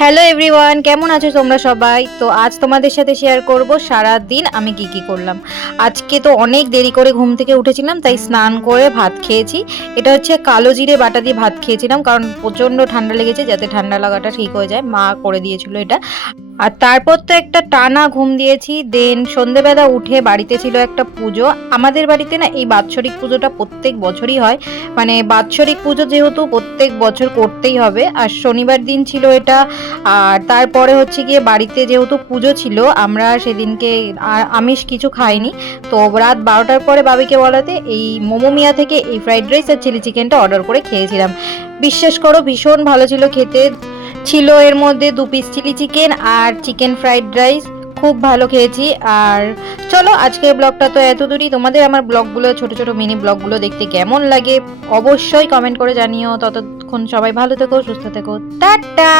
Hello everyone, কেমন আছো তোমরা সবাই? তো আজ তোমাদের সাথে শেয়ার করব সারা দিন আমি কি করলাম। আজকে তো অনেক দেরি করে ঘুম থেকে উঠেছিলাম, তাই স্নান করে ভাত খেয়েছি। এটা হচ্ছে কালো জিরে বাটা দিয়ে ভাত খেয়েছিলাম, কারণ প্রচণ্ড ঠান্ডা লেগেছে, যাতে ঠান্ডা লাগাটা ঠিক হয়ে যায়। মা করে দিয়েছিল এটা। আর তারপর তো একটা টানা ঘুম দিয়েছি। দেন সন্ধেবেলা উঠে বাড়িতে ছিল একটা পুজো। আমাদের বাড়িতে না এই বাৎসরিক পুজোটা প্রত্যেক বছরই হয়। মানে বাৎসরিক পুজো যেহেতু প্রত্যেক বছর করতেই হবে, আর শনিবার দিন ছিল এটা। আর তারপরে হচ্ছে গিয়ে বাড়িতে যেহেতু পুজো ছিল, আমরা সেদিনকে আর আমিষ কিছু খাইনি। তো রাত 12টার পরে বাবিকে বলাতে এই মোমোমিয়া থেকে এই ফ্রাইড রাইস আর চিলি চিকেনটা অর্ডার করে খেয়েছিলাম। বিশ্বাস করো, ভীষণ ভালো ছিল খেতে। ছিল এর মধ্যে 2 পিস চিলি চিকেন আর চিকেন ফ্রাইড রাইস। খুব ভালো খেয়েছি। আর চলো, আজকের ব্লগটা তো এত দূরই। তোমাদের আমার ব্লগগুলো, ছোট ছোট মিনি ব্লগগুলো দেখতে কেমন লাগে অবশ্যই কমেন্ট করে জানিও। ততক্ষণ সবাই ভালো থেকো, সুস্থ থেকো, টাটা।